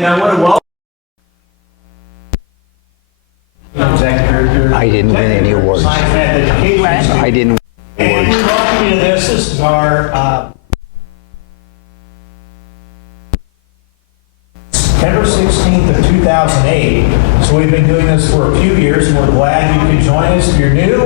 And I want to welcome. I didn't win any awards. I didn't win And we awards. welcome you to this. This is our September 16th of 2008. So we've been doing this for a few years, and we're glad you could join us. If you're new,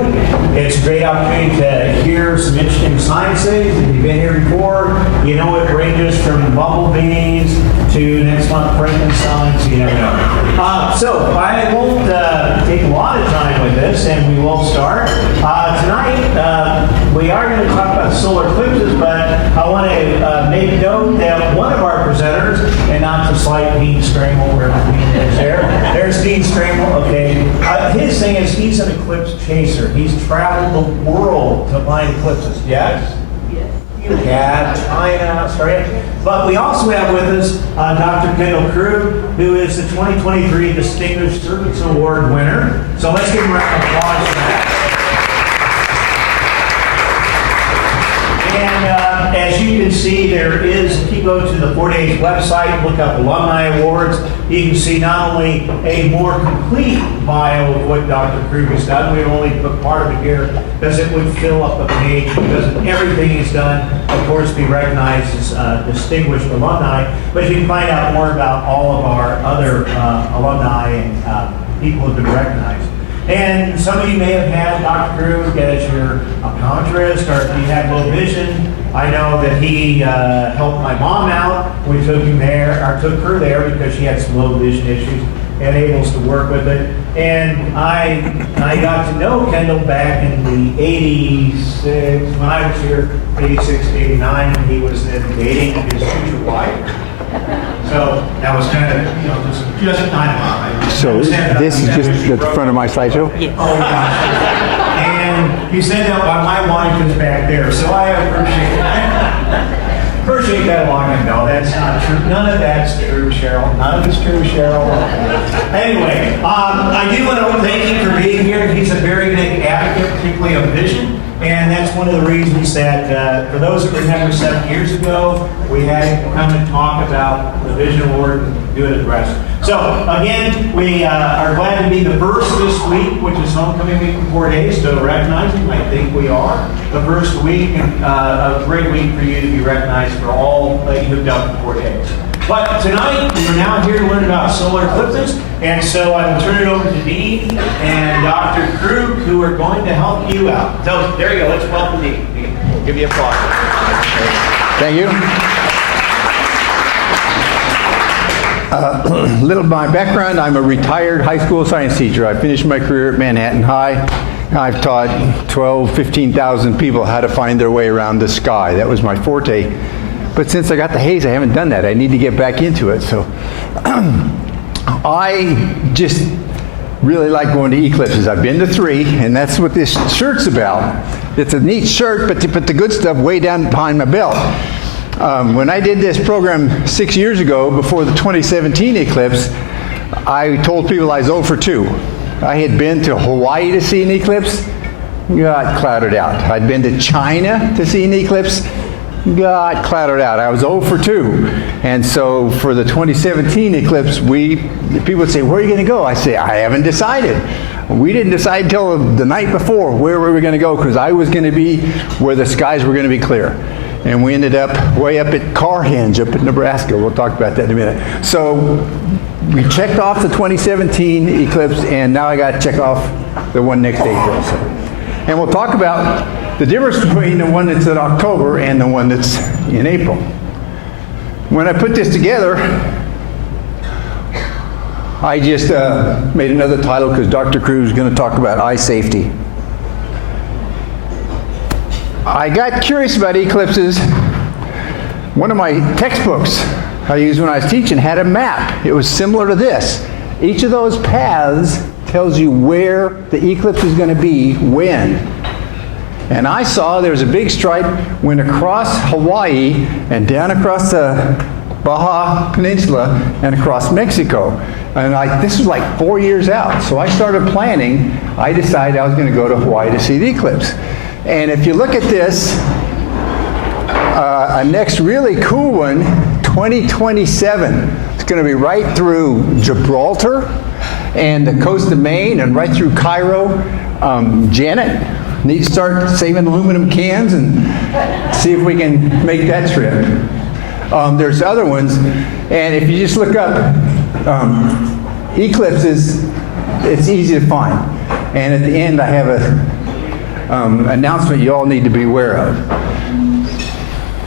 it's a great opportunity to hear some interesting science things. If you've been here before, you know it ranges from bumblebees to next month Frankenstein, so you never know. So I won't take a lot of time with this, and we will start. Tonight, we are going to talk about solar eclipses, but I want to make note that one of our presenters, and not to slight Dean Scramble, where Dean is there. There's Dean Scramble, okay. His thing is he's an eclipse chaser. He's traveled the world to find eclipses, yes? Yeah, China, Australia. But we also have with us Dr. Kendall Krug, who is the 2023 Distinguished Service Award winner. So let's give him a round of applause for that. And as you can see, there is, if you go to the 4Days website, look up Alumni Awards, you can see not only a more complete bio of what Dr. Krug has done, we only put part of it here because it would fill up a page, because everything he's done, of course, be recognized as distinguished alumni, but you can find out more about all of our other alumni and people who have been recognized. And some of you may have had Dr. Krug as your optometrist, or if you have low vision. I know that he helped my mom out. We took him there, or took her there because she had some low vision issues and able to work with it. And I got to know Kendall back in the 86, when I was here, 86, 89, when he was then dating his future wife. So that was kind of, you know, just time. So this is just the front of my slideshow? Yes. Oh, gosh. And he said that while my wife is back there, so I appreciate that. Appreciate that long ago. That's not true. None of that's true, Cheryl. None of it's true, Cheryl. Anyway, I do want to thank him for being here. He's a very big advocate, particularly of vision. And that's one of the reasons that, for those who remember 7 years ago, we had him come and talk about the Vision Award and do it at rest. So, again, we are glad to be the first this week, which is homecoming week in 4 days, to recognize him. I think we are. The first week, and a great week for you to be recognized for all that you've done for 4 days. But tonight, we're now here to learn about solar eclipses, and so I will turn it over to Dean and Dr. Krug, who are going to help you out. So there you go. Let's welcome Dean. Dean, give you applause. Thank you. Little my background, I'm a retired high school science teacher. I finished my career at Manhattan High. I've taught 15,000 people how to find their way around the sky. That was my forte. But since I got the haze, I haven't done that. I need to get back into it. So I just really like going to eclipses. I've been to 3, and that's what this shirt's about. It's a neat shirt, but to put the good stuff way down behind my belt. When I did this program 6 years ago, before the 2017 eclipse, I told people I was 0 for 2. I had been to Hawaii to see an eclipse, got clouded out. I'd been to China to see an eclipse, got clouded out. I was 0 for 2. And so for the 2017 eclipse, people would say, where are you going to go? I say, I haven't decided. We didn't decide until the night before where we were going to go, because I was going to be where the skies were going to be clear. And we ended up way up at Carhenge, up in Nebraska. We'll talk about that in a minute. So we checked off the 2017 eclipse, and now I got to check off the one next April. So. And we'll talk about the difference between the one that's in October and the one that's in April. When I put this together, I just made another title because Dr. Krug is going to talk about eye safety. I got curious about eclipses. One of my textbooks I used when I was teaching had a map. It was similar to this. Each of those paths tells you where the eclipse is going to be when. And I saw there was a big stripe went across Hawaii and down across the Baja Peninsula and across Mexico. And this was like 4 years out. So I started planning. I decided I was going to go to Hawaii to see the eclipse. And if you look at this, a next really cool one, 2027. It's It's going to be right through Gibraltar and the coast of Maine and right through Cairo. Janet needs to start saving aluminum cans and see if we can make that trip. There's other ones, and if you just look up Eclipses, it's easy to find. And at the end, I have a announcement you all need to be aware of.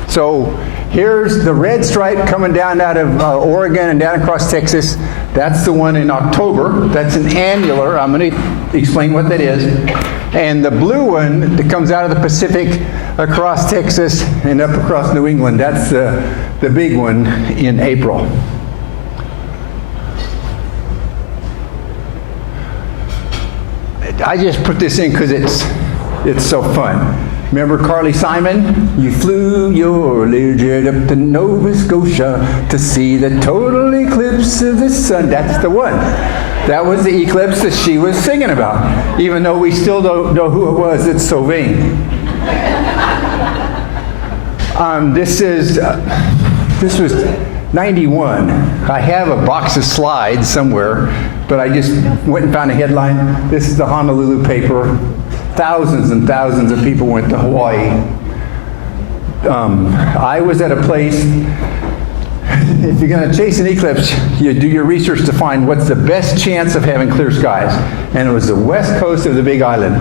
So here's the red stripe coming down out of Oregon and down across Texas. That's the one in October. That's an annular. I'm going to explain what that is. And the blue one that comes out of the Pacific across Texas and up across New England, that's the big one in April. I just put this in because it's so fun. Remember Carly Simon? You flew your Learjet up to Nova Scotia to see the total eclipse of the sun. That's the one. That was the eclipse that she was singing about, even though we still don't know who it was. It's so vain. This was 91. I have a box of slides somewhere, but I just went and found a headline. This is the Honolulu paper. Thousands and thousands of people went to Hawaii. I was at a place, if you're going to chase an eclipse, you do your research to find what's the best chance of having clear skies. And it was the west coast of the Big Island.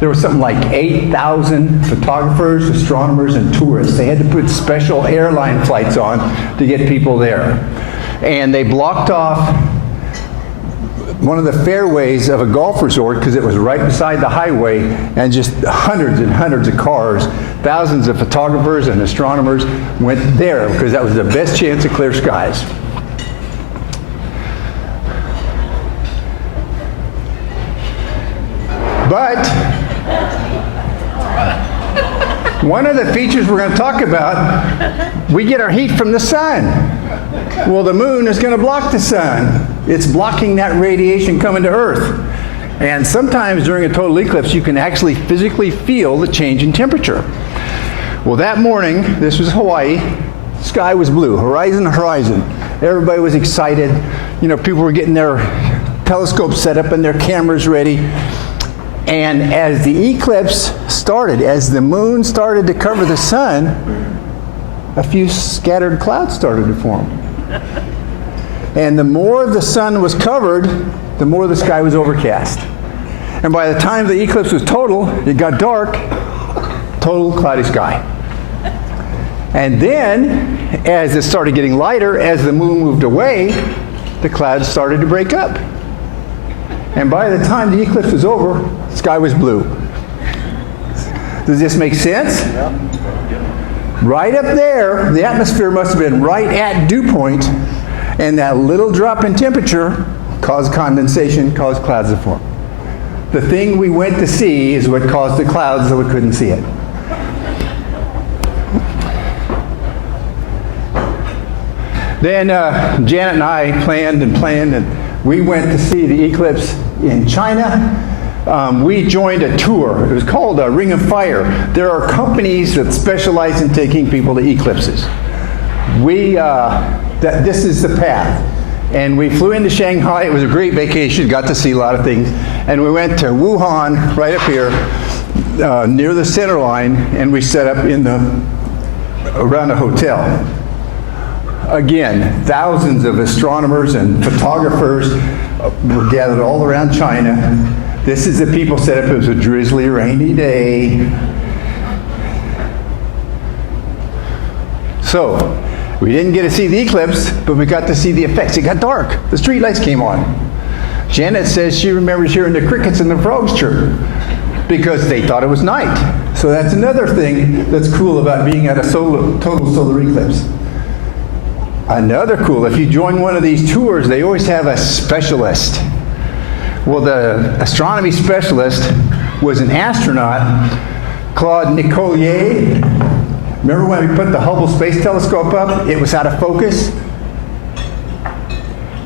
There was something like 8,000 photographers, astronomers, and tourists. They had to put special airline flights on to get people there. And they blocked off one of the fairways of a golf resort because it was right beside the highway, and just hundreds and hundreds of cars, thousands of photographers and astronomers went there because that was the best chance of clear skies. But one of the features we're going to talk about, we get our heat from the sun. Well, the moon is going to block the sun. It's blocking that radiation coming to Earth. And sometimes during a total eclipse, you can actually physically feel the change in temperature. Well, that morning, this was Hawaii, sky was blue, horizon to horizon. Everybody was excited. You know, people were getting their telescopes set up and their cameras ready. And as the eclipse started, as the moon started to cover the sun, a few scattered clouds started to form. And the more the sun was covered, the more the sky was overcast. And by the time the eclipse was total, it got dark, total cloudy sky. And then, as it started getting lighter, as the moon moved away, the clouds started to break up. And by the time the eclipse was over, the sky was blue. Does this make sense? Right up there, the atmosphere must have been right at dew point, and that little drop in temperature caused condensation, caused clouds to form. The thing we went to see is what caused the clouds, so we couldn't see it. Then Janet and I planned, and we went to see the eclipse in China. We joined a tour. It was called Ring of Fire. There are companies that specialize in taking people to eclipses. This is the path. And we flew into Shanghai. It was a great vacation. Got to see a lot of things. And we went to Wuhan, right up here, near the center line, and we set up around a hotel. Again, thousands of astronomers and photographers were gathered all around China. This is the people set up. It was a drizzly, rainy day. So, we didn't get to see the eclipse, but we got to see the effects. It got dark. The street lights came on. Janet says she remembers hearing the crickets and the frogs chirp because they thought it was night. So that's another thing that's cool about being at a total solar eclipse. Another cool, if you join one of these tours, they always have a specialist. Well, the astronomy specialist was an astronaut, Claude Nicollier. Remember when we put the Hubble Space Telescope up? It was out of focus.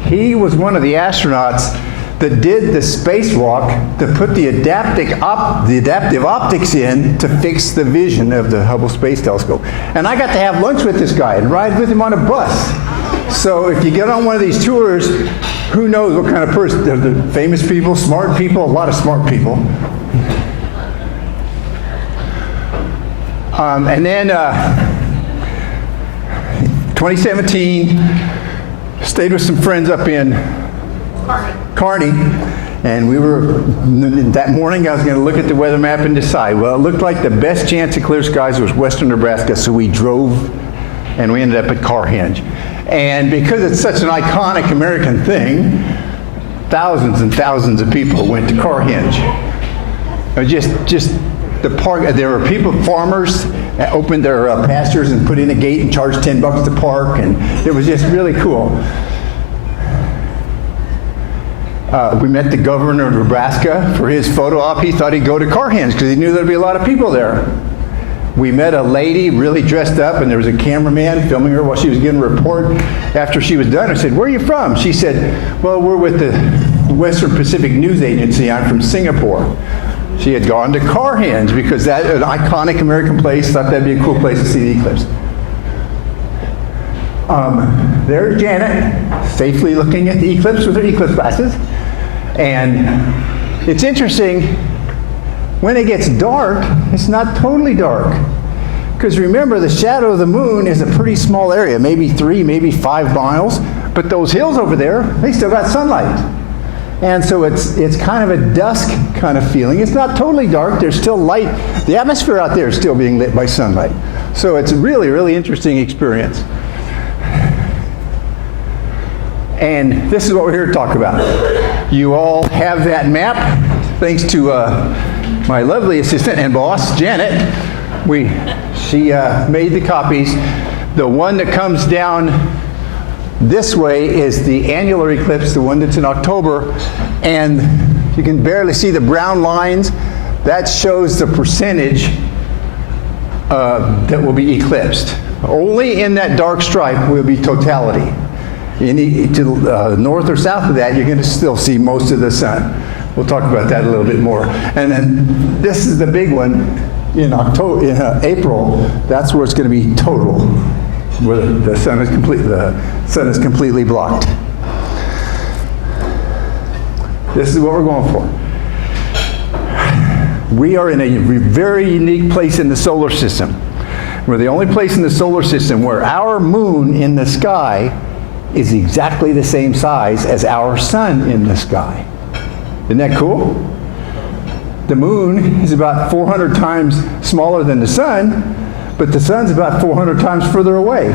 He was one of the astronauts that did the spacewalk to put the adaptive optics in to fix the vision of the Hubble Space Telescope. And I got to have lunch with this guy and ride with him on a bus. So if you get on one of these tours, who knows what kind of person? The famous people, smart people, a lot of smart people. And then 2017, stayed with some friends up in Kearney, and we were, that morning I was going to look at the weather map and decide. Well, it looked like the best chance of clear skies was western Nebraska, so we drove and we ended up at Carhenge. And because it's such an iconic American thing, thousands and thousands of people went to Carhenge. It was just the park. There were people, farmers, that opened their pastures and put in a gate and charged $10 to park, and it was just really cool. We met the governor of Nebraska for his photo op. He thought he'd go to Carhenge because he knew there'd be a lot of people there. We met a lady really dressed up, and there was a cameraman filming her while she was giving a report. After she was done, I said, "Where are you from?" She said, "Well, we're with the Western Pacific News Agency. I'm from Singapore." She had gone to Carhenge because that's an iconic American place. Thought that'd be a cool place to see the eclipse. There's Janet, safely looking at the eclipse with her eclipse glasses. And it's interesting, when it gets dark, it's not totally dark. Because remember, the shadow of the moon is a pretty small area, maybe 3, maybe 5 miles. But those hills over there, they still got sunlight. And so it's kind of a dusk kind of feeling. It's not totally dark. There's still light. The atmosphere out there is still being lit by sunlight. So it's a really, really interesting experience. And this is what we're here to talk about. You all have that map, thanks to my lovely assistant and boss, Janet. She made the copies. The one that comes down this way is the annular eclipse, the one that's in October, and you can barely see the brown lines. That shows the percentage that will be eclipsed. Only in that dark stripe will be totality. To the north or south of that, you're going to still see most of the sun. We'll talk about that a little bit more. And then this is the big one in April. That's where it's going to be total, where the sun is completely blocked. This is what we're going for. We are in a very unique place in the solar system. We're the only place in the solar system where our moon in the sky is exactly the same size as our sun in the sky. Isn't that cool? The moon is about 400 times smaller than the sun, but the sun's about 400 times further away.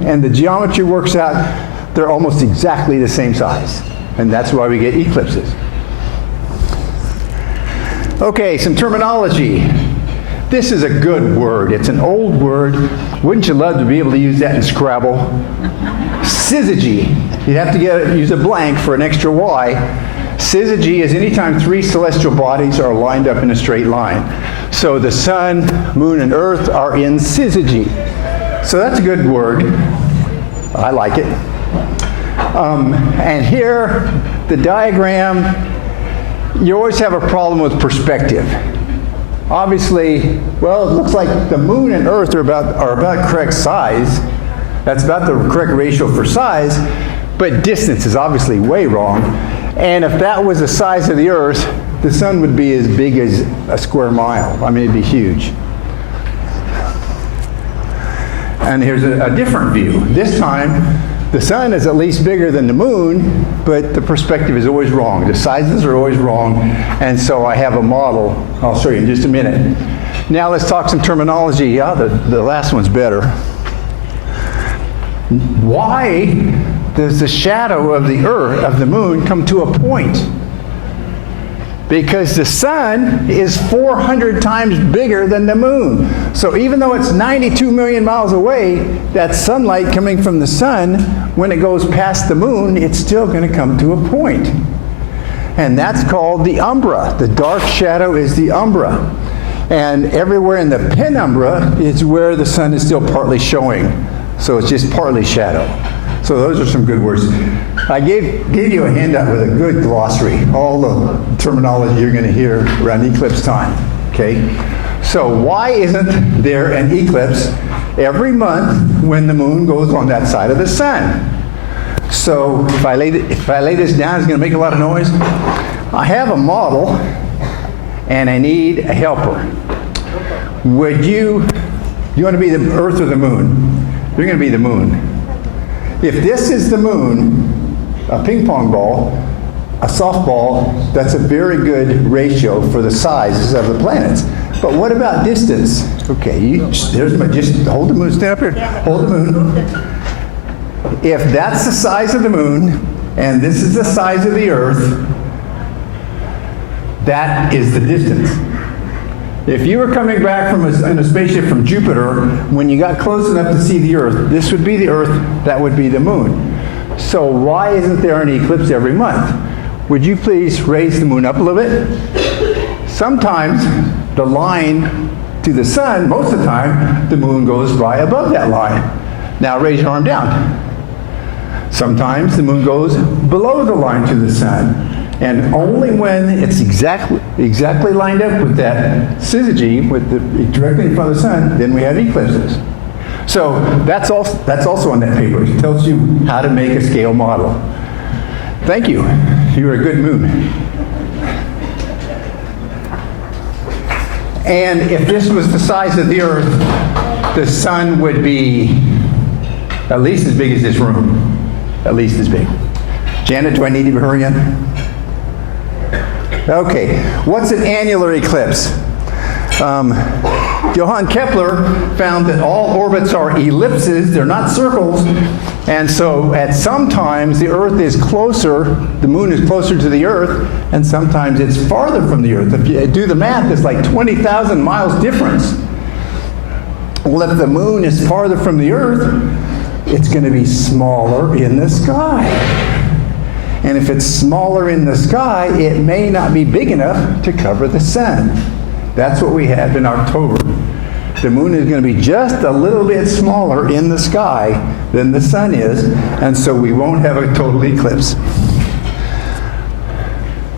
And the geometry works out, they're almost exactly the same size. And that's why we get eclipses. Okay, some terminology. This is a good word. It's an old word. Wouldn't you love to be able to use that in Scrabble? Syzygy. You'd have to use a blank for an extra Y. Syzygy is anytime 3 celestial bodies are lined up in a straight line. So the sun, moon, and earth are in syzygy. So that's a good word. I like it. And here, the diagram, you always have a problem with perspective. Obviously, well, it looks like the moon and earth are about correct size. That's about the correct ratio for size, but distance is obviously way wrong. And if that was the size of the earth, the sun would be as big as a square mile. I mean, it'd be huge. And here's a different view. This time, the sun is at least bigger than the moon, but the perspective is always wrong. The sizes are always wrong, and so I have a model. I'll show you in just a minute. Now let's talk some terminology. Yeah, the last one's better. Why does the shadow of the earth, of the moon, come to a point? Because the sun is 400 times bigger than the moon. So even though it's 92 million miles away, that sunlight coming from the sun, when it goes past the moon, it's still going to come to a point. And that's called the umbra. The dark shadow is the umbra. And everywhere in the penumbra is where the sun is still partly showing. So it's just partly shadow. So those are some good words. I gave you a handout with a good glossary, all the terminology you're going to hear around eclipse time. Okay? So why isn't there an eclipse every month when the moon goes on that side of the sun? So if I lay this down, it's going to make a lot of noise. I have a model, and I need a helper. Would you want to be the Earth or the Moon? You're going to be the Moon. If this is the Moon, a ping pong ball, a softball, that's a very good ratio for the sizes of the planets. But what about distance? Okay, just hold the moon, stand up here, hold the moon. If that's the size of the moon, and this is the size of the Earth, that is the distance. If you were coming back in a spaceship from Jupiter, when you got close enough to see the Earth, this would be the Earth, that would be the moon. So why isn't there an eclipse every month? Would you please raise the moon up a little bit? Sometimes the line to the sun, most of the time, the moon goes right above that line. Now raise your arm down. Sometimes the moon goes below the line to the sun. And only when it's exactly lined up with that syzygy, directly in front of the sun, then we have eclipses. So that's also on that paper. It tells you how to make a scale model. Thank you. You're a good moon. And if this was the size of the Earth, the sun would be at least as big as this room. At least as big. Janet, do I need to hurry on? Okay, what's an annular eclipse? Johann Kepler found that all orbits are ellipses, they're not circles, and so at sometimes the Earth is closer, the moon is closer to the Earth, and sometimes it's farther from the Earth. If you do the math, it's like 20,000 miles difference. Well, if the moon is farther from the Earth, it's going to be smaller in the sky. And if it's smaller in the sky, it may not be big enough to cover the sun. That's what we have in October. The moon is going to be just a little bit smaller in the sky than the sun is, and so we won't have a total eclipse.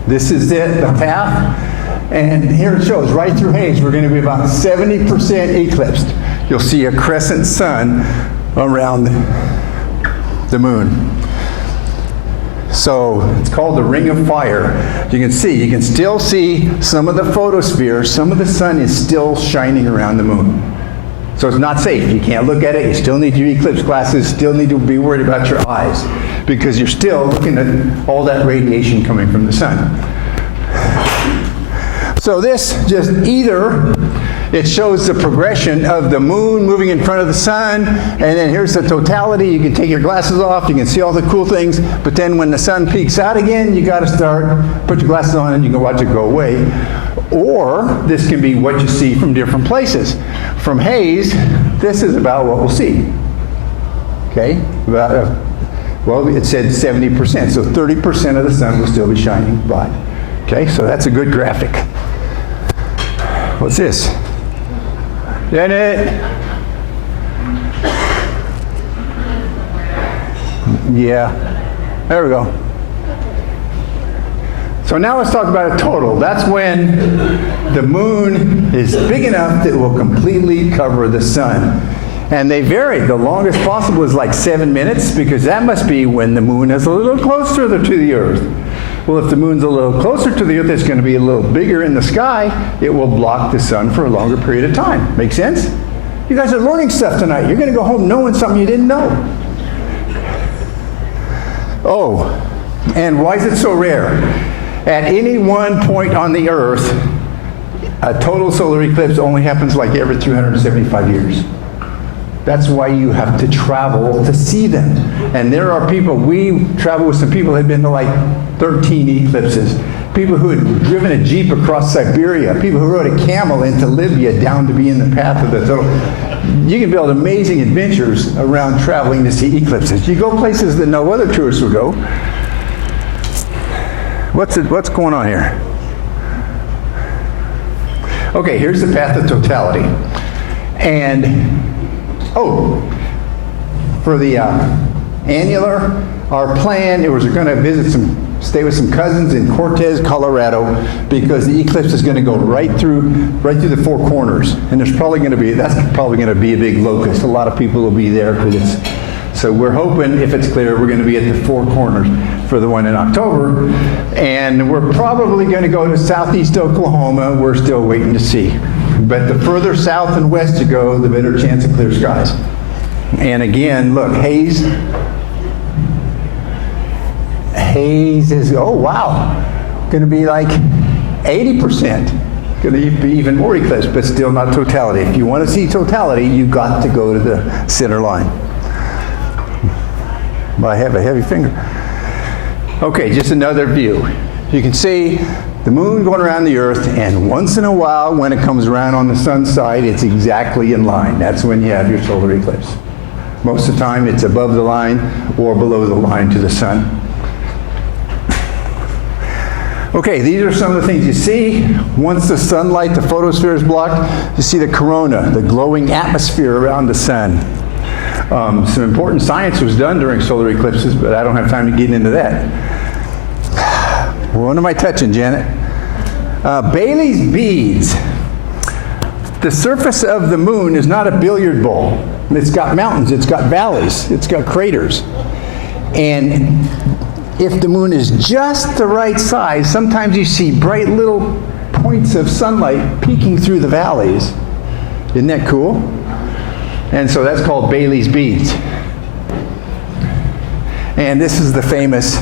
This is it, the path, and here it shows right through Haze, we're going to be about 70% eclipsed. You'll see a crescent sun around the moon. So it's called the Ring of Fire. You can still see some of the photosphere, some of the sun is still shining around the moon. So it's not safe. You can't look at it. You still need your eclipse glasses, still need to be worried about your eyes because you're still looking at all that radiation coming from the sun. So this just it shows the progression of the moon moving in front of the sun, and then here's the totality. You can take your glasses off, you can see all the cool things, but then when the sun peaks out again, you got to put your glasses on and you can watch it go away. Or this can be what you see from different places. From Haze, this is about what we'll see. Okay? Well, it said 70%, so 30% of the sun will still be shining by. Okay, so that's a good graphic. What's this? Janet? Yeah, there we go. So now let's talk about a total. That's when the moon is big enough that it will completely cover the sun. And they vary. The longest possible is like 7 minutes because that must be when the moon is a little closer to the Earth. Well, if the moon's a little closer to the Earth, it's going to be a little bigger in the sky. It will block the sun for a longer period of time. Make sense? You guys are learning stuff tonight. You're going to go home knowing something you didn't know. Oh, and why is it so rare? At any one point on the Earth, a total solar eclipse only happens like every 375 years. That's why you have to travel to see them. And there are people, we travel with some people who had been to like 13 eclipses. People who had driven a Jeep across Siberia. People who rode a camel into Libya down to be in the path of the total. You can build amazing adventures around traveling to see eclipses. You go places that no other tourists will go. What's going on here? Okay, here's the path of totality. And for the annular, our plan, it was going to stay with some cousins in Cortez, Colorado, because the eclipse is going to go right through the four corners, and that's probably going to be a big locust. A lot of people will be there because it's So we're hoping, if it's clear, we're going to be at the four corners for the one in October. And we're probably going to go to southeast Oklahoma. We're still waiting to see. But the further south and west you go, the better chance of clear skies. And again, look, haze. Haze is, oh wow, going to be like 80%. Going to be even more eclipse, but still not totality. If you want to see totality, you've got to go to the center line. I have a heavy finger. Okay, just another view. You can see the moon going around the earth, and once in a while, when it comes around on the sun's side, it's exactly in line. That's when you have your solar eclipse. Most of the time, it's above the line or below the line to the sun. Okay, these are some of the things you see. Once the sunlight, the photosphere is blocked, you see the corona, the glowing atmosphere around the sun. Some important science was done during solar eclipses, but I don't have time to get into that. What am I touching, Janet? Bailey's beads. The surface of the moon is not a billiard ball. It's got mountains, it's got valleys, it's got craters. And if the moon is just the right size, sometimes you see bright little points of sunlight peeking through the valleys. Isn't that cool? And so that's called Bailey's beads. And this is the famous,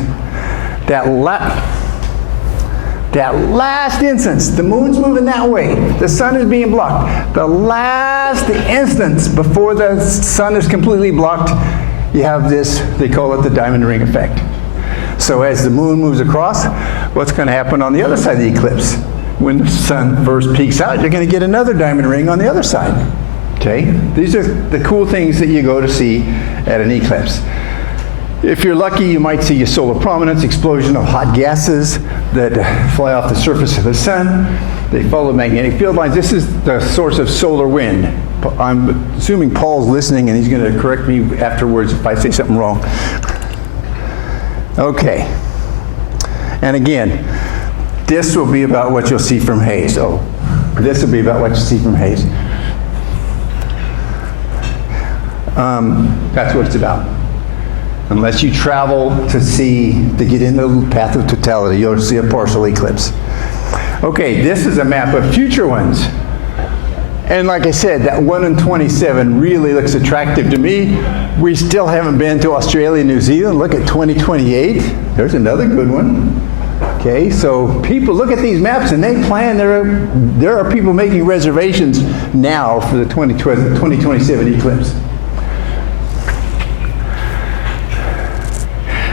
that last instance, the moon's moving that way, the sun is being blocked. The last instance before the sun is completely blocked, you have this, they call it the diamond ring effect. So as the moon moves across, what's going to happen on the other side of the eclipse? When the sun first peeks out, you're going to get another diamond ring on the other side. Okay? These are the cool things that you go to see at an eclipse. If you're lucky, you might see a solar prominence, explosion of hot gases that fly off the surface of the sun. They follow magnetic field lines. This is the source of solar wind. I'm assuming Paul's listening and he's going to correct me afterwards if I say something wrong. Okay. And again, this will be about what you'll see from haze. Oh, this will be about what you see from haze. That's what it's about. Unless you travel to get in the path of totality, you'll see a partial eclipse. Okay, this is a map of future ones. And like I said, that 1 in 27 really looks attractive to me. We still haven't been to Australia, New Zealand. Look at 2028. There's another good one. Okay, so people look at these maps and they plan. There are people making reservations now for the 2027 eclipse.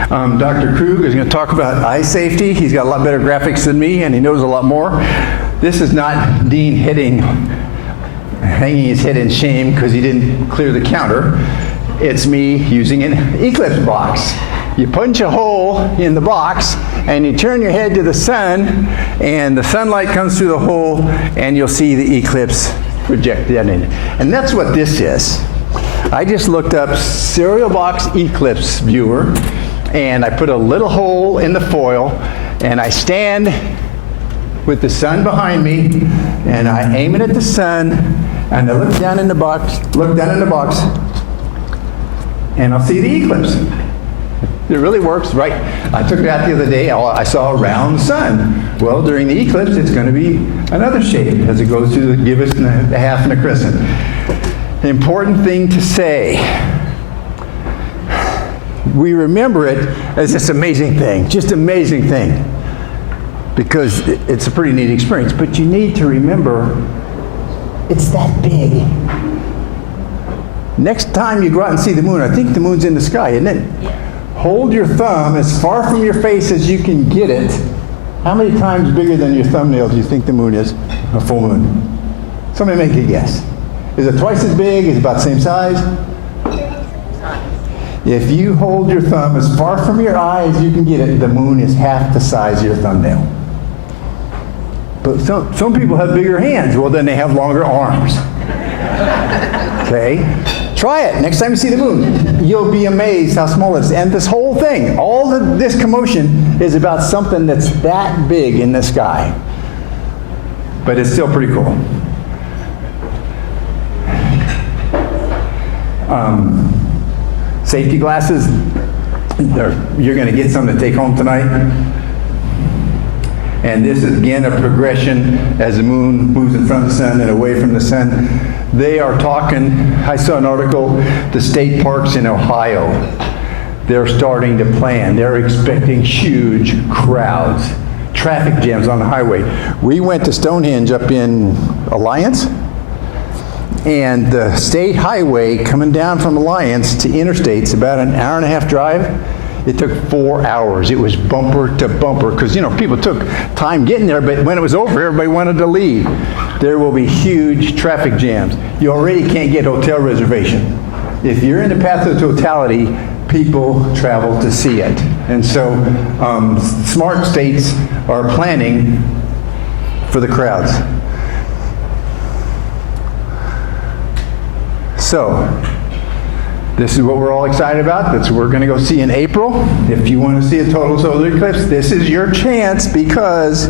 Dr. Krug is going to talk about eye safety. He's got a lot better graphics than me, and he knows a lot more. This is not Dean hanging his head in shame because he didn't clear the counter. It's me using an eclipse box. You punch a hole in the box, and you turn your head to the sun, and the sunlight comes through the hole, and you'll see the eclipse projected in it. And that's what this is. I just looked up serial box eclipse viewer, and I put a little hole in the foil, and I stand with the sun behind me, and I aim it at the sun, and I look down in the box, and I'll see the eclipse. It really works, right? I took it out the other day, I saw a round sun. Well, during the eclipse, it's going to be another shape as it goes through the gibbous and the half and the crescent. The important thing to say, we remember it as this amazing thing, just amazing thing, because it's a pretty neat experience. But you need to remember, it's that big. Next time you go out and see the moon, I think the moon's in the sky, isn't it? Yeah. Hold your thumb as far from your face as you can get it. How many times bigger than your thumbnail do you think the moon is? A full moon. Somebody make a guess. Is it twice as big? Is it about the same size? If you hold your thumb as far from your eye as you can get it, the moon is half the size of your thumbnail. But some people have bigger hands. Well, then they have longer arms. Okay? Try it. Next time you see the moon, you'll be amazed how small it is. And this whole thing, this commotion is about something that's that big in the sky. But it's still pretty cool. Safety glasses, you're going to get some to take home tonight. And this is, again, a progression as the moon moves in front of the sun and away from the sun. They are talking, I saw an article, the state parks in Ohio, they're starting to plan. They're expecting huge crowds, traffic jams on the highway. We went to Stonehenge up in Alliance, and the state highway coming down from Alliance to Interstate's about an hour and a half drive. It took 4 hours. It was bumper to bumper because, you know, people took time getting there, but when it was over, everybody wanted to leave. There will be huge traffic jams. You already can't get hotel reservation. If you're in the path of totality, people travel to see it. And so smart states are planning for the crowds. So, this is what we're all excited about. That's what we're going to go see in April. If you want to see a total solar eclipse, this is your chance because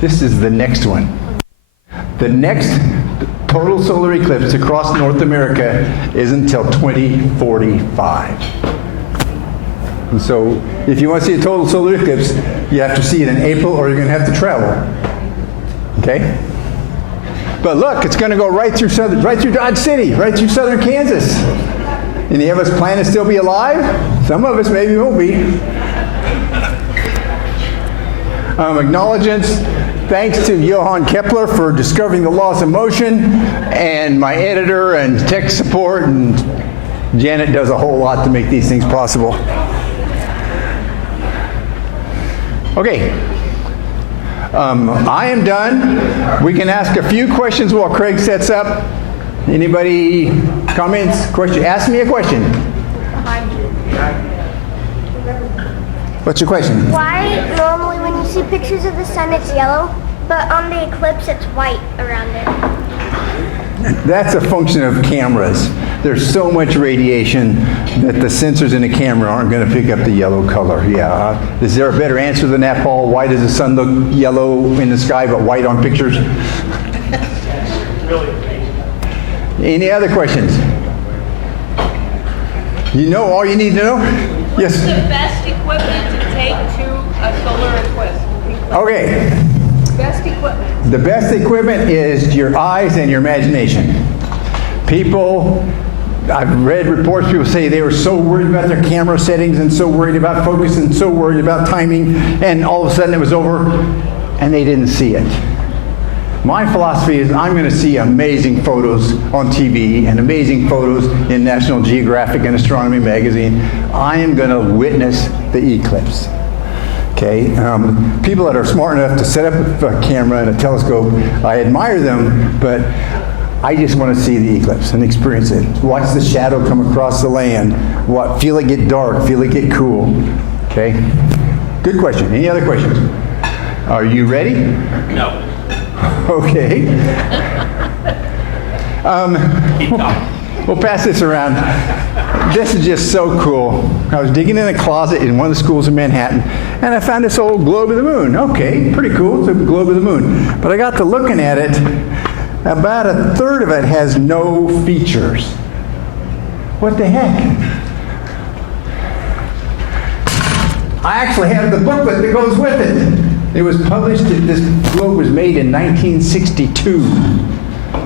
this is the next one. The next total solar eclipse across North America is until 2045. And so if you want to see a total solar eclipse, you have to see it in April or you're going to have to travel. Okay? But look, it's going to go right through Dodge City, right through southern Kansas. Any of us plan to still be alive? Some of us maybe won't be. Acknowledgements. Thanks to Johann Kepler for discovering the laws of motion, and my editor and tech support, and Janet does a whole lot to make these things possible. Okay. I am done. We can ask a few questions while Craig sets up. Anybody comments, question? Ask me a question. What's your question? Why normally when you see pictures of the sun it's yellow, but on the eclipse it's white around it? That's a function of cameras. There's so much radiation that the sensors in the camera aren't going to pick up the yellow color. Yeah. Is there a better answer than that, Paul? Why does the sun look yellow in the sky but white on pictures? Any other questions? You know all you need to know? Yes? What's the best equipment to take to a solar eclipse? Okay. Best equipment. The best equipment is your eyes and your imagination. People, I've read reports, people say they were so worried about their camera settings and so worried about focus and so worried about timing, and all of a sudden it was over and they didn't see it. My philosophy is I'm going to see amazing photos on TV and amazing photos in National Geographic and Astronomy magazine. I am going to witness the eclipse. Okay, people that are smart enough to set up a camera and a telescope, I admire them, but I just want to see the eclipse and experience it. Watch the shadow come across the land. Feel it get dark, feel it get cool. Okay, good question. Any other questions? Are you ready? No. Okay. Keep talking. We'll pass this around. This is just so cool. I was digging in a closet in one of the schools in Manhattan, and I found this old globe of the moon. Okay, pretty cool. It's a globe of the moon. But I got to looking at it. About a third of it has no features. What the heck? I actually have the booklet that goes with it. It was published, this globe was made in 1962.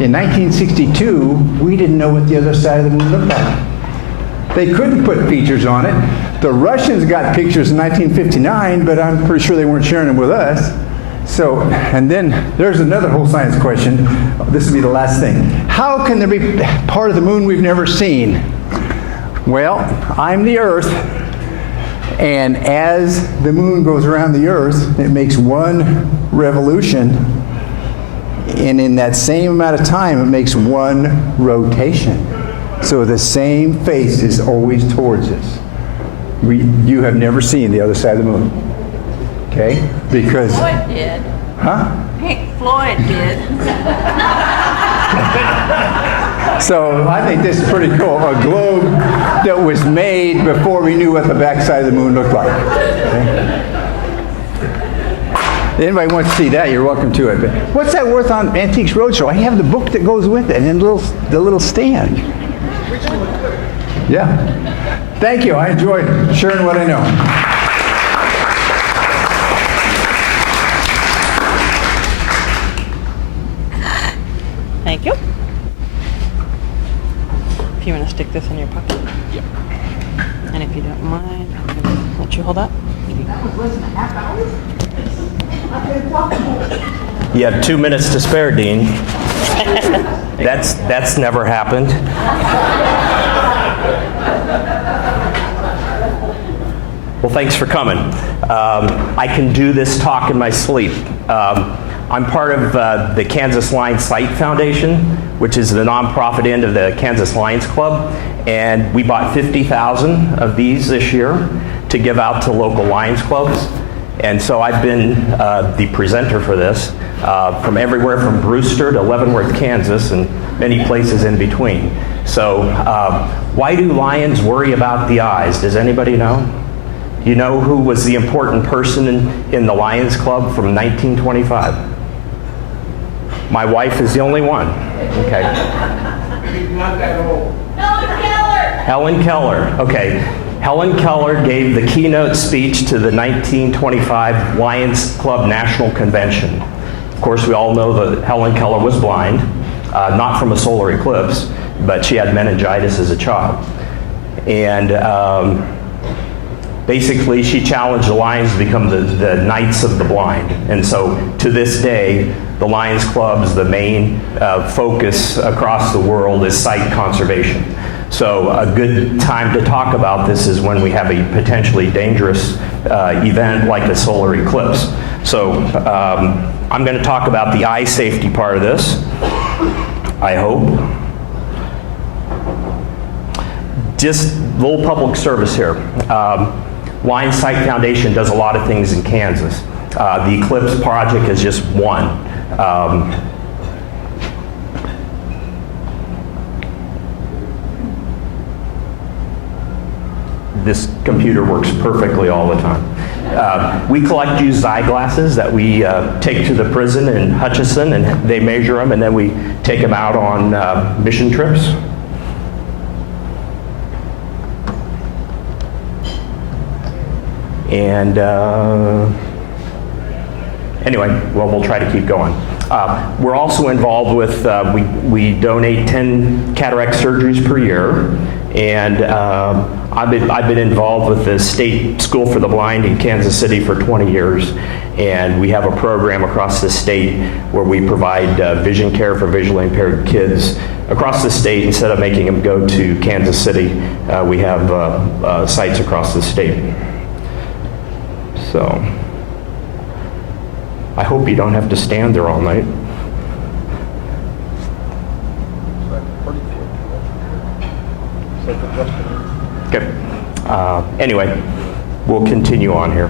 In 1962, we didn't know what the other side of the moon looked like. They couldn't put features on it. The Russians got pictures in 1959, but I'm pretty sure they weren't sharing them with us. So, and then there's another whole science question. This will be the last thing. How can there be part of the moon we've never seen? Well, I'm the Earth, and as the moon goes around the Earth, it makes one revolution, and in that same amount of time, it makes one rotation. So the same face is always towards us. You have never seen the other side of the moon. Okay? Because... Floyd did. Huh? Pink Floyd did. So I think this is pretty cool. A globe that was made before we knew what the backside of the moon looked like. Okay? Anybody wants to see that, you're welcome to it. But what's that worth on Antiques Roadshow? I have the book that goes with it and the little stand. Yeah. Thank you. I enjoyed sharing what I know. Thank you. If you want to stick this in your pocket. Yep. And if you don't mind, I'm going to let you hold up. You have 2 minutes to spare, Dean. That's never happened. Well, thanks for coming. I can do this talk in my sleep. I'm part of the Kansas Lions Sight Foundation, which is the nonprofit end of the Kansas Lions Club, and we bought 50,000 of these this year to give out to local Lions clubs. And so I've been the presenter for this, from everywhere from Brewster to Leavenworth, Kansas, and many places in between. So why do Lions worry about the eyes? Does anybody know? Do you know who was the important person in the Lions Club from 1925? My wife is the only one. Okay. Helen Keller! Helen Keller. Okay. Helen Keller gave the keynote speech to the 1925 Lions Club National Convention. Of course, we all know that Helen Keller was blind, not from a solar eclipse, but she had meningitis as a child. And basically, she challenged the Lions to become the Knights of the Blind. And so, to this day, the Lions Club's the main focus across the world is sight conservation. So a good time to talk about this is when we have a potentially dangerous event like a solar eclipse. So I'm going to talk about the eye safety part of this, I hope. Just a little public service here. Lions Sight Foundation does a lot of things in Kansas. The Eclipse project is just one. This computer works perfectly all the time. We collect used eyeglasses that we take to the prison in Hutchinson, and they measure them, and then we take them out on mission trips. And anyway, well, we'll try to keep going. We're also involved with, we donate 10 cataract surgeries per year, and I've been involved with the State School for the Blind in Kansas City for 20 years, and we have a program across the state where we provide vision care for visually impaired kids across the state. Instead of making them go to Kansas City, we have sites across the state. So I hope you don't have to stand there all night. Okay. Anyway, we'll continue on here.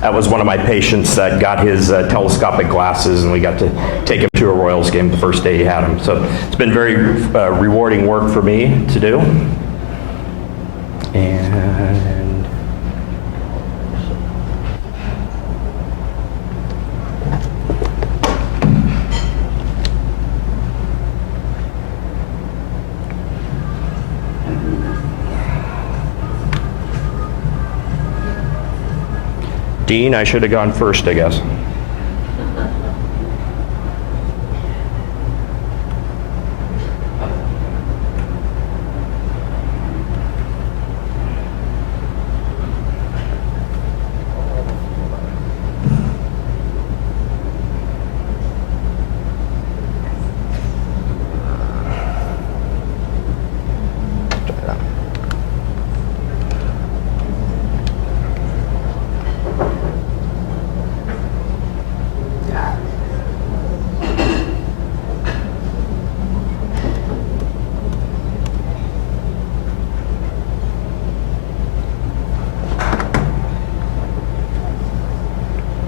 That was one of my patients that got his telescopic glasses, and we got to take him to a Royals game the first day he had them. So it's been very rewarding work for me to do. And Dean, I should have gone first, I guess.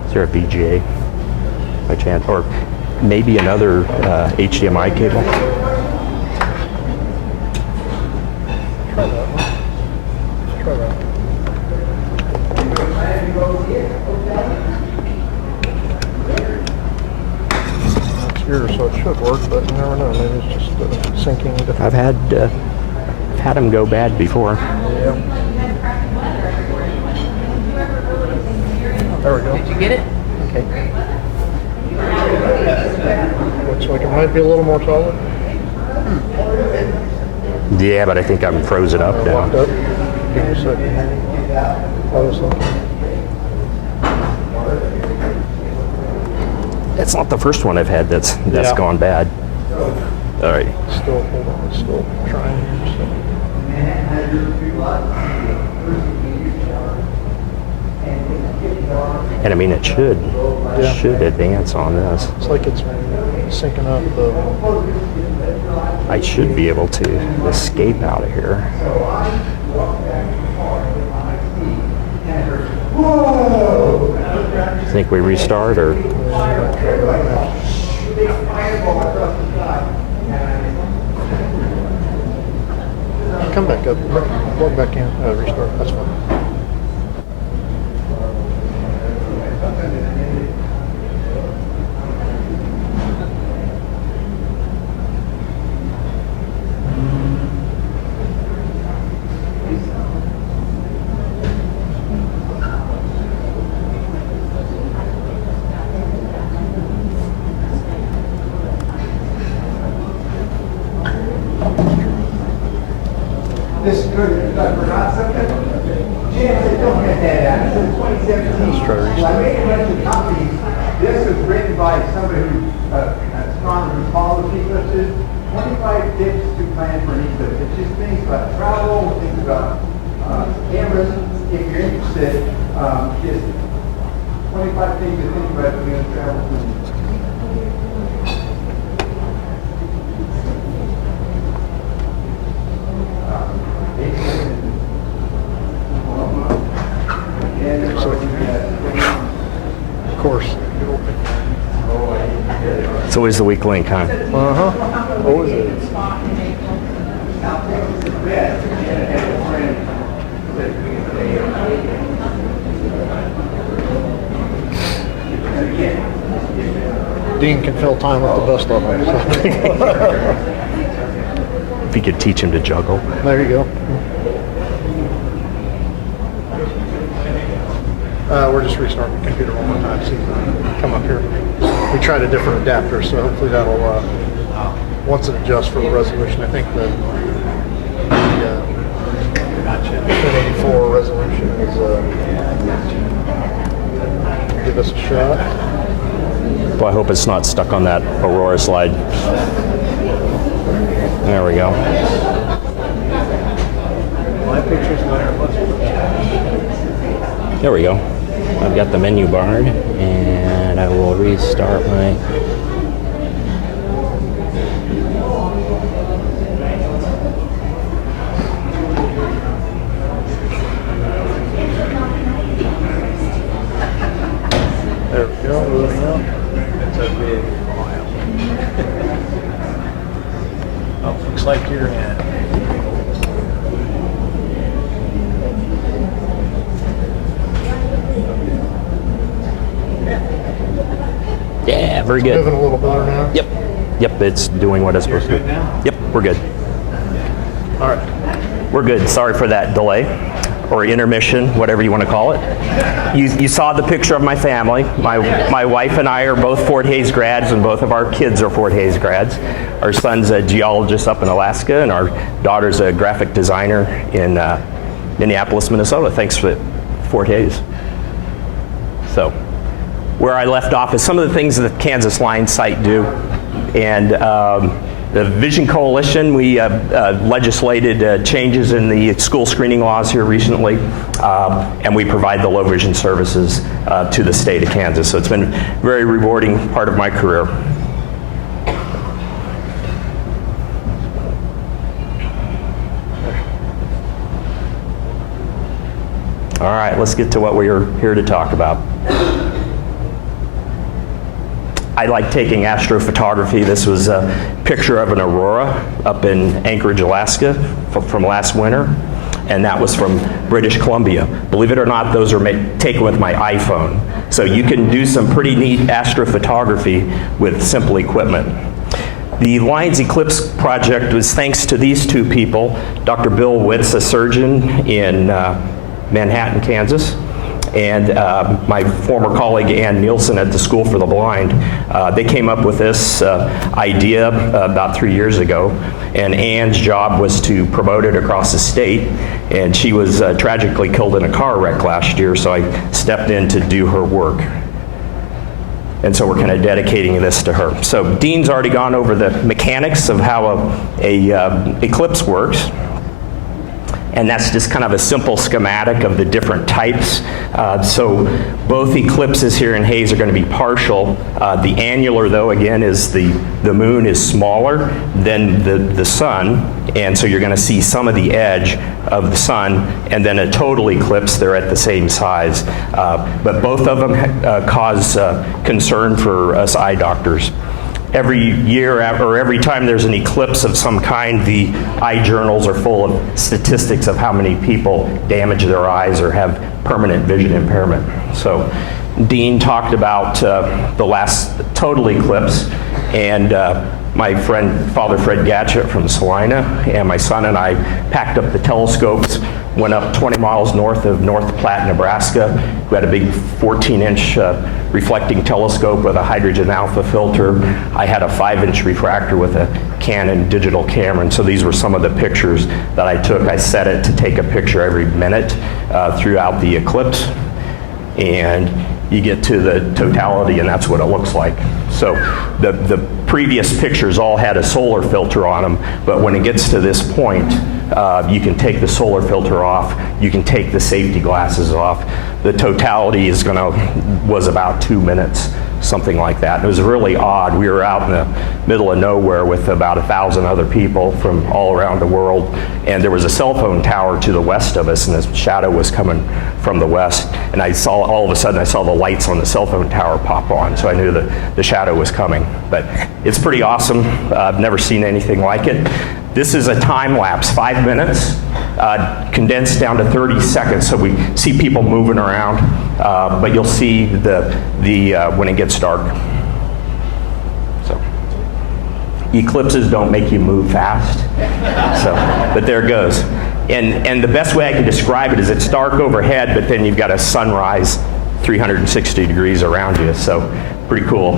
Is there a VGA by chance? Or maybe another HDMI cable? It's here, so it should work, but you never know. Maybe it's just syncing. I've had had them go bad before. There we go. Did you get it? Looks like it might be a little more solid. Yeah, but I think I'm frozen up Locked now. up. Give me a second. Close up. It's not the first one I've had that's Yeah. gone bad. All right. Still, hold on, it's still trying here. And I mean, it should advance on this. It's like it's syncing up the. I should be able to escape out of here. Think we restart or? Come back up. Plug back in. Restart. That's fine. This is good. I forgot something. Jim said, don't get that out. It's 2017. Let's try to restart. So I made a bunch of copies. This was written by somebody who, an astronomer who follows eclipses. 25 tips to plan for an eclipse. It's just things about travel, things about cameras. If you're interested, just 25 things to think about when you're going to travel. Of course. It's always the weak link, huh? What was it? Dean can fill time with the best of them. If you could teach him to juggle. There you go. We're just restarting the computer one more time. See, come up here. We tried a different adapter, so hopefully that'll, once it adjusts for the resolution, I think the 1084 resolution is, give us a shot. Well, I hope it's not stuck on that Aurora slide. There we go. My picture's there. There we go. I've got the menu barred, and I will restart my. There we go. Moving up. It's a big file. Oh, looks like you're in. Yeah, very good. Moving a little better now. Yep. Yep, it's doing what it's supposed to do. Yep, we're good. All right. We're good. Sorry for that delay or intermission, whatever you want to call it. You saw the picture of my family. My wife and I are both Fort Hays grads, and both of our kids are Fort Hays grads. Our son's a geologist up in Alaska, and our daughter's a graphic designer in Minneapolis, Minnesota. Thanks for Fort Hays. So, where I left off is some of the things that the Kansas Line site do. And the Vision Coalition, we legislated changes in the school screening laws here recently, and we provide the low vision services to the state of Kansas. So it's been a very rewarding part of my career. All right, let's get to what we are here to talk about. I like taking astrophotography. This was a picture of an aurora up in Anchorage, Alaska from last winter, and that was from British Columbia. Believe it or not, those are taken with my iPhone. So you can do some pretty neat astrophotography with simple equipment. The Lions Eclipse project was thanks to these two people, Dr. Bill Witz, a surgeon in Manhattan, Kansas, and my former colleague Ann Nielsen at the School for the Blind. They came up with this idea about 3 years ago, and Ann's job was to promote it across the state, and she was tragically killed in a car wreck last year, so I stepped in to do her work. And so we're kind of dedicating this to her. So Dean's already gone over the mechanics of how a eclipse works. And that's just kind of a simple schematic of the different types. So both eclipses here in Hayes are going to be partial. The annular, though, again, is the moon is smaller than the sun, and so you're going to see some of the edge of the sun, and then a total eclipse, they're at the same size. But both of them cause concern for us eye doctors. Every year or every time there's an eclipse of some kind, the eye journals are full of statistics of how many people damage their eyes or have permanent vision impairment. So Dean talked about the last total eclipse, and my friend, Father Fred Gatchett from Salina, and my son and I packed up the telescopes, went up 20 miles north of North Platte, Nebraska. We had a big 14-inch reflecting telescope with a hydrogen alpha filter. I had a 5-inch refractor with a Canon digital camera, and so these were some of the pictures that I took. I set it to take a picture every minute throughout the eclipse, and you get to the totality, and that's what it looks like. So the previous pictures all had a solar filter on them, but when it gets to this point, you can take the solar filter off, you can take the safety glasses off. The totality was about 2 minutes, something like that. It was really odd. We were out in the middle of nowhere with about 1,000 other people from all around the world, and there was a cell phone tower to the west of us, and the shadow was coming from the west, and all of a sudden I saw the lights on the cell phone tower pop on, so I knew the shadow was coming. But it's pretty awesome. I've never seen anything like it. This is a time lapse, 5 minutes, condensed down to 30 seconds, so we see people moving around, but you'll see when it gets dark. So, eclipses don't make you move fast, but there it goes. And the best way I can describe it is it's dark overhead, but then you've got a sunrise 360 degrees around you, so pretty cool.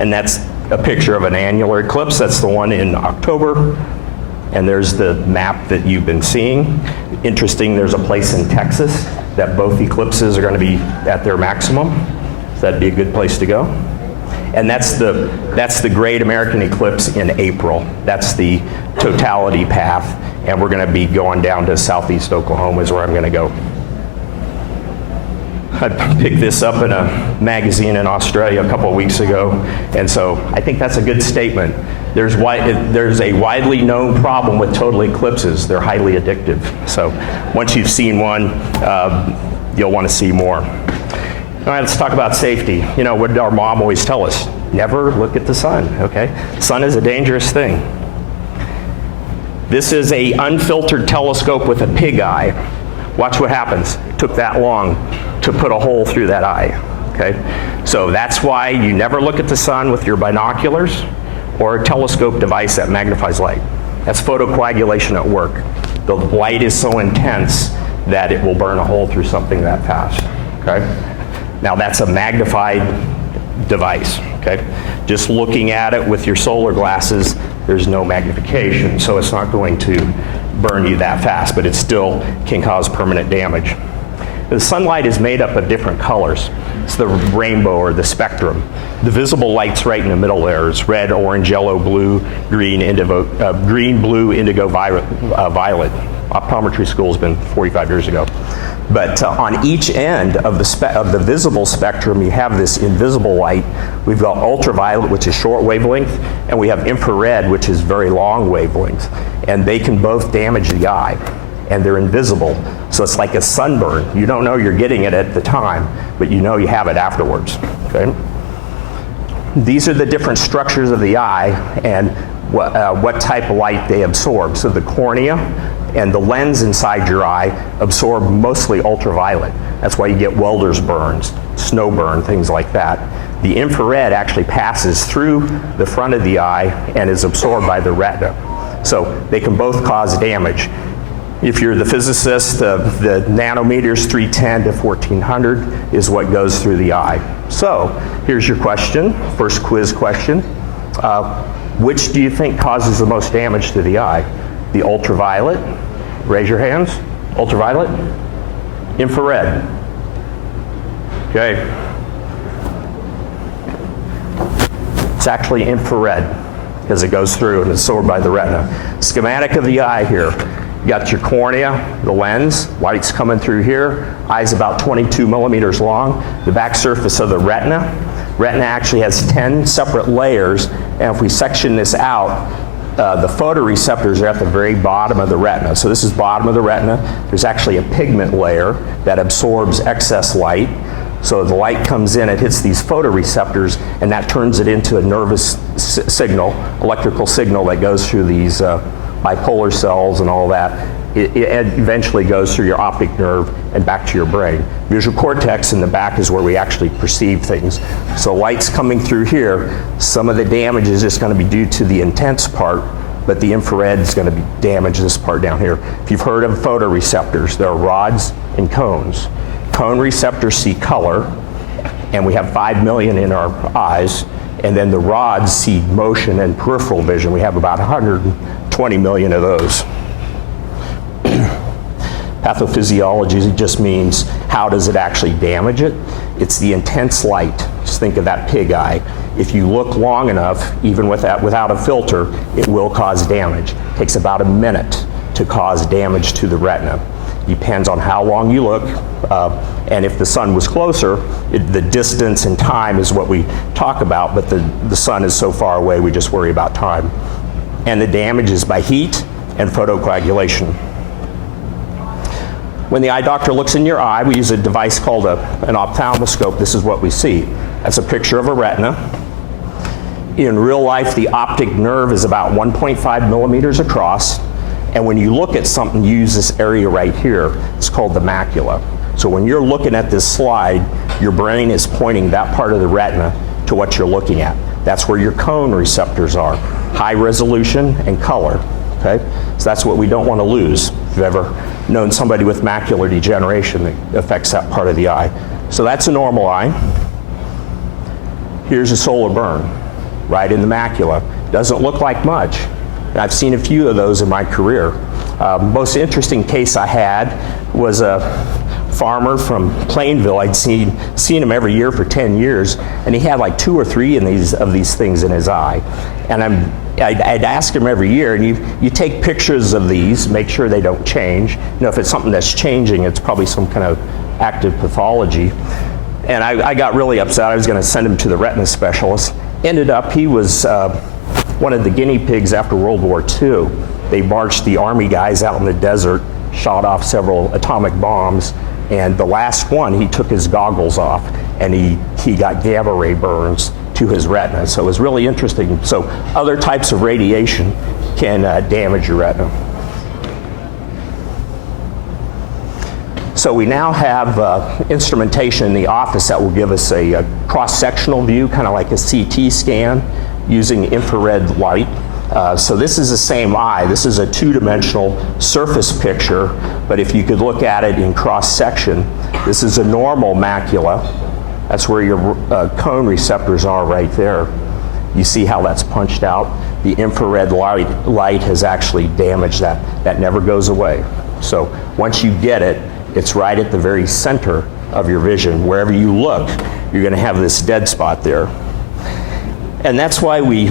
And that's a picture of an annular eclipse. That's the one in October. And there's the map that you've been seeing. Interesting, there's a place in Texas that both eclipses are going to be at their maximum. So that'd be a good place to go. And that's the Great American Eclipse in April. That's the totality path. And we're going to be going down to southeast Oklahoma is where I'm going to go. I picked this up in a magazine in Australia a couple of weeks ago, and so I think that's a good statement. There's a widely known problem with total eclipses. They're highly addictive. So once you've seen one, you'll want to see more. All right, let's talk about safety. You know, what did our mom always tell us? Never look at the sun, okay? Sun is a dangerous thing. This is an unfiltered telescope with a pig eye. Watch what happens. It took that long to put a hole through that eye, okay? So that's why you never look at the sun with your binoculars or a telescope device that magnifies light. That's photocoagulation at work. The light is so intense that it will burn a hole through something that fast, okay? Now that's a magnified device, okay? Just looking at it with your solar glasses, there's no magnification, so it's not going to burn you that fast, but it still can cause permanent damage. The sunlight is made up of different colors. It's the rainbow or the spectrum. The visible light's right in the middle there. It's red, orange, yellow, blue, green, blue, indigo, violet. Optometry school's been 45 years ago. But on each end of the visible spectrum, you have this invisible light. We've got ultraviolet, which is short wavelength, and we have infrared, which is very long wavelength. And they can both damage the eye, and they're invisible. So it's like a sunburn. You don't know you're getting it at the time, but you know you have it afterwards, okay? These are the different structures of the eye and what type of light they absorb. So the cornea and the lens inside your eye absorb mostly ultraviolet. That's why you get welder's burns, snow burn, things like that. The infrared actually passes through the front of the eye and is absorbed by the retina. So they can both cause damage. If you're the physicist, the nanometers 310 to 1400 is what goes through the eye. So here's your question, first quiz question. Which do you think causes the most damage to the eye? The ultraviolet? Raise your hands. Ultraviolet? Infrared? Okay. It's actually infrared because it goes through and is absorbed by the retina. Schematic of the eye here. You got your cornea, the lens, light's coming through here, eye's about 22 millimeters long. The back surface of the retina. Retina actually has 10 separate layers, and if we section this out, the photoreceptors are at the very bottom of the retina. So this is bottom of the retina. There's actually a pigment layer that absorbs excess light. So the light comes in, it hits these photoreceptors, and that turns it into a nervous signal, electrical signal that goes through these bipolar cells and all that. It eventually goes through your optic nerve and back to your brain. Visual cortex in the back is where we actually perceive things. So light's coming through here. Some of the damage is just going to be due to the intense part, but the infrared is going to damage this part down here. If you've heard of photoreceptors, there are rods and cones. Cone receptors see color, and we have 5 million in our eyes, and then the rods see motion and peripheral vision. We have about 120 million of those. Pathophysiology just means how does it actually damage it? It's the intense light. Just think of that pig eye. If you look long enough, even without a filter, it will cause damage. It takes about a minute to cause damage to the retina. Depends on how long you look, and if the sun was closer, the distance and time is what we talk about, but the sun is so far away, we just worry about time. And the damage is by heat and photocoagulation. When the eye doctor looks in your eye, we use a device called an ophthalmoscope. This is what we see. That's a picture of a retina. In real life, the optic nerve is about 1.5 millimeters across. And when you look at something, you use this area right here. It's called the macula. So when you're looking at this slide, your brain is pointing that part of the retina to what you're looking at. That's where your cone receptors are. High resolution and color. Okay? So that's what we don't want to lose. If you've ever known somebody with macular degeneration, that affects that part of the eye. So that's a normal eye. Here's a solar burn right in the macula. Doesn't look like much. I've seen a few of those in my career. Most interesting case I had was a farmer from Plainville. I'd seen him every year for 10 years, and he had like 2 or 3 of these things in his eye. And I'd ask him every year, and you take pictures of these, make sure they don't change. You know, if it's something that's changing, it's probably some kind of active pathology. And I got really upset. I was going to send him to the retina specialist. Ended up, he was one of the guinea pigs after World War II. They marched the army guys out in the desert, shot off several atomic bombs, and the last one, he took his goggles off, and he got gamma ray burns to his retina. So it was really interesting. So other types of radiation can damage your retina. So we now have instrumentation in the office that will give us a cross-sectional view, kind of like a CT scan, using infrared light. So this is the same eye. This is a 2-dimensional surface picture, but if you could look at it in cross-section, this is a normal macula. That's where your cone receptors are right there. You see how that's punched out? The infrared light has actually damaged that. That never goes away. So once you get it, it's right at the very center of your vision. Wherever you look, you're going to have this dead spot there. And that's why we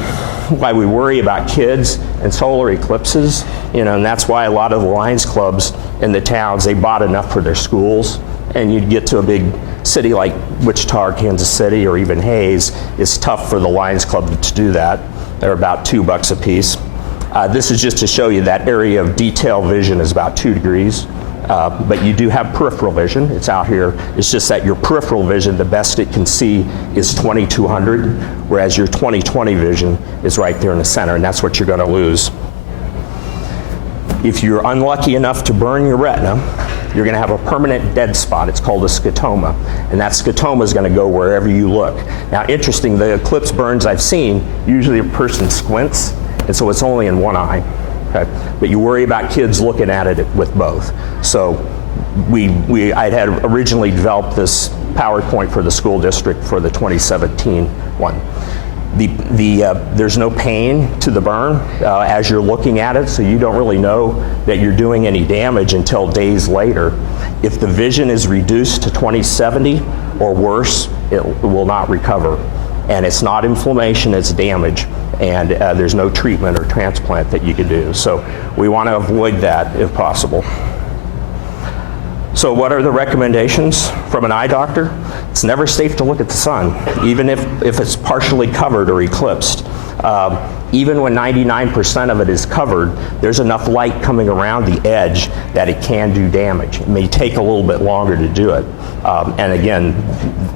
worry about kids and solar eclipses, you know, and that's why a lot of the Lions clubs in the towns, they bought enough for their schools, and you'd get to a big city like Wichita or Kansas City or even Hayes, it's tough for the Lions Club to do that. They're about $2 a piece. This is just to show you that area of detail vision is about 2 degrees. But you do have peripheral vision. It's out here. It's just that your peripheral vision, the best it can see is 2200, whereas your 20/20 vision is right there in the center, and that's what you're going to lose. If you're unlucky enough to burn your retina, you're going to have a permanent dead spot. It's called a scotoma. And that scotoma is going to go wherever you look. Now, interesting, the eclipse burns I've seen, usually a person squints, and so it's only in one eye. Okay? But you worry about kids looking at it with both. So I had originally developed this PowerPoint for the school district for the 2017 one. There's no pain to the burn as you're looking at it, so you don't really know that you're doing any damage until days later. If the vision is reduced to 20/70 or worse, it will not recover. And it's not inflammation, it's damage. And there's no treatment or transplant that you can do. So we want to avoid that if possible. So what are the recommendations from an eye doctor? It's never safe to look at the sun, even if it's partially covered or eclipsed. Even when 99% of it is covered, there's enough light coming around the edge that it can do damage. It may take a little bit longer to do it. And again,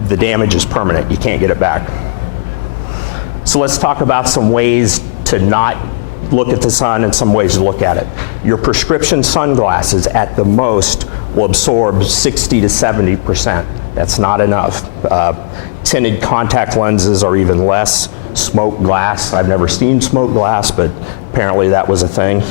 the damage is permanent. You can't get it back. So let's talk about some ways to not look at the sun and some ways to look at it. Your prescription sunglasses at the most will absorb 60 to 70%. That's not enough. Tinted contact lenses are even less. Smoke glass, I've never seen smoke glass, but apparently that was a thing.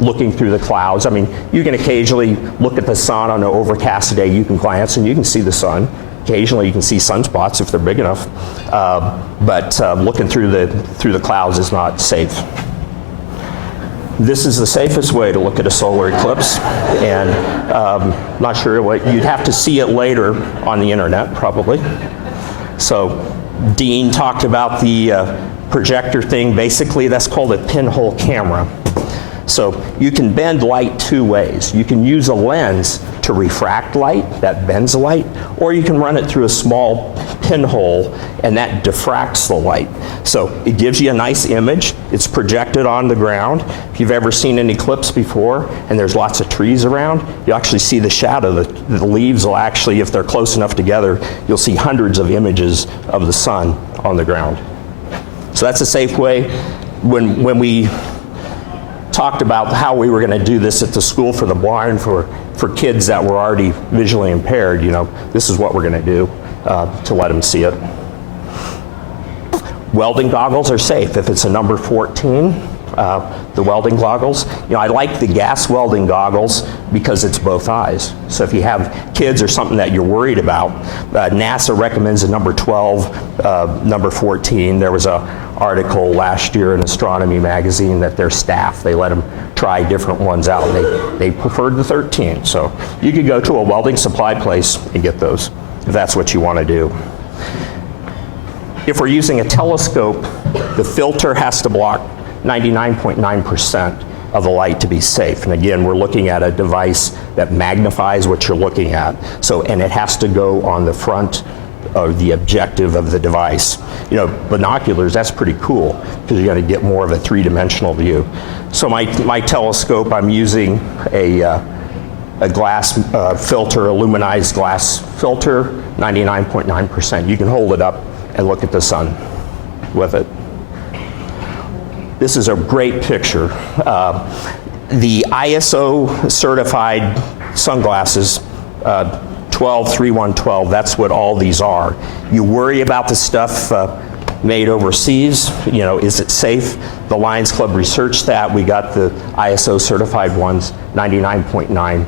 Looking through the clouds. I mean, you can occasionally look at the sun on an overcast day, you can glance and you can see the sun. Occasionally you can see sunspots if they're big enough, but looking through the clouds is not safe. This is the safest way to look at a solar eclipse, and not sure what, you'd have to see it later on the internet probably. So Dean talked about the projector thing. Basically that's called a pinhole camera. So you can bend light two ways. You can use a lens to refract light, that bends the light, or you can run it through a small pinhole and that diffracts the light. So it gives you a nice image. It's projected on the ground. If you've ever seen an eclipse before and there's lots of trees around, you actually see the shadow. The leaves will actually, if they're close enough together, you'll see hundreds of images of the sun on the ground. So that's a safe way. When we talked about how we were going to do this at the school for the blind for kids that were already visually impaired, you know, this is what we're going to do to let them see it. Welding goggles are safe. If it's a number 14, the welding goggles, you know, I like the gas welding goggles because it's both eyes. So if you have kids or something that you're worried about, NASA recommends a number 12, number 14. There was a article last year in Astronomy magazine that their staff, they let them try different ones out. They preferred the 13. So you could go to a welding supply place and get those if that's what you want to do. If we're using a telescope, the filter has to block 99.9% of the light to be safe. And again, we're looking at a device that magnifies what you're looking at. So, and it has to go on the front of the objective of the device. You know, binoculars, that's pretty cool because you're going to get more of a three-dimensional view. So my telescope, I'm using a glass filter, a luminized glass filter, 99.9%. You can hold it up and look at the sun with it. This is a great picture. The ISO certified sunglasses, 123112, that's what all these are. You worry about the stuff made overseas, you know, is it safe? The Lions Club researched that. We got the ISO certified ones, 99.9%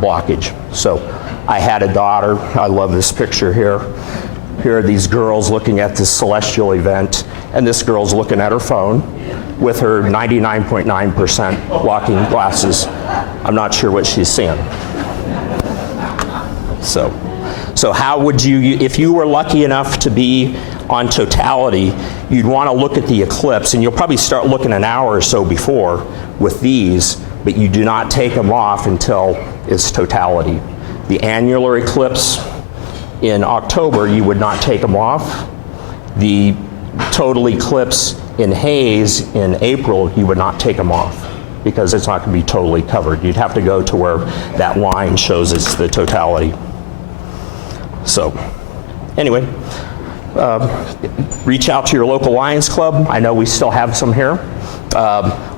blockage. So I had a daughter, I love this picture here. Here are these girls looking at this celestial event, and this girl's looking at her phone with her 99.9% blocking glasses. I'm not sure what she's seeing. So how would you, if you were lucky enough to be on totality, you'd want to look at the eclipse, and you'll probably start looking an hour or so before with these, but you do not take them off until it's totality. The annular eclipse in October, you would not take them off. The total eclipse in haze in April, you would not take them off because it's not going to be totally covered. You'd have to go to where that line shows it's the totality. So anyway, reach out to your local Lions Club. I know we still have some here.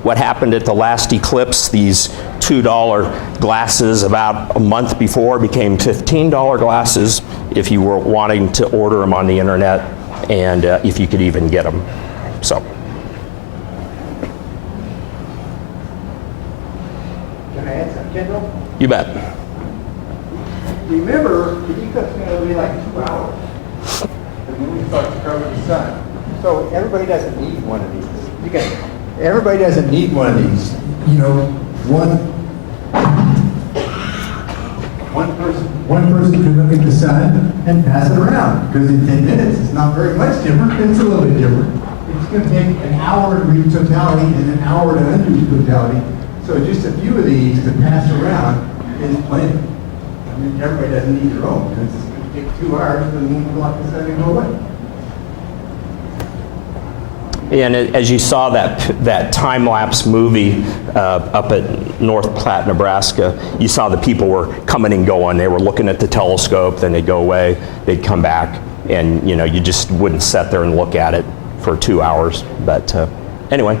What happened at the last eclipse, these $2 glasses about a month before became $15 glasses if you were wanting to order them on the internet, and if you could even get them. So. Can I add something, Kendall? You bet. Remember, the eclipse is going to be like 2 hours. The moon starts to cover the sun. So everybody doesn't need one of these. Everybody doesn't need one of these. You know, one person can look at the sun and pass it around, because in 10 minutes it's not very much different. It's a little bit different. It's going to take an hour to read totality and an hour to undo totality. So just a few of these to pass around is plenty. I mean, everybody doesn't need their own, because it's going to take 2 hours for the moon to block the sun and go away. And as you saw that time-lapse movie up at North Platte, Nebraska, you saw the people were coming and going. They were looking at the telescope, then they'd go away, they'd come back, and you just wouldn't sit there and look at it for 2 hours. But anyway,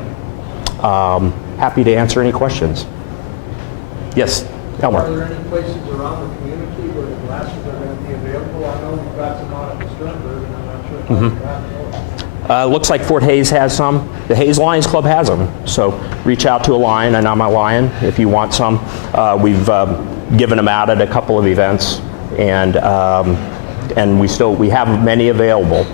happy to answer any questions. Yes, Elmer. Are there any places around the community where the glasses are going to be available? I know we've got some out at the Sternberg, and I'm not sure if that's Looks like Fort Hays has some. The Hays Lions Club has them. So reach out to a Lion, and I'm a Lion, if you want some. We've given them out at a couple of events, and we have many available.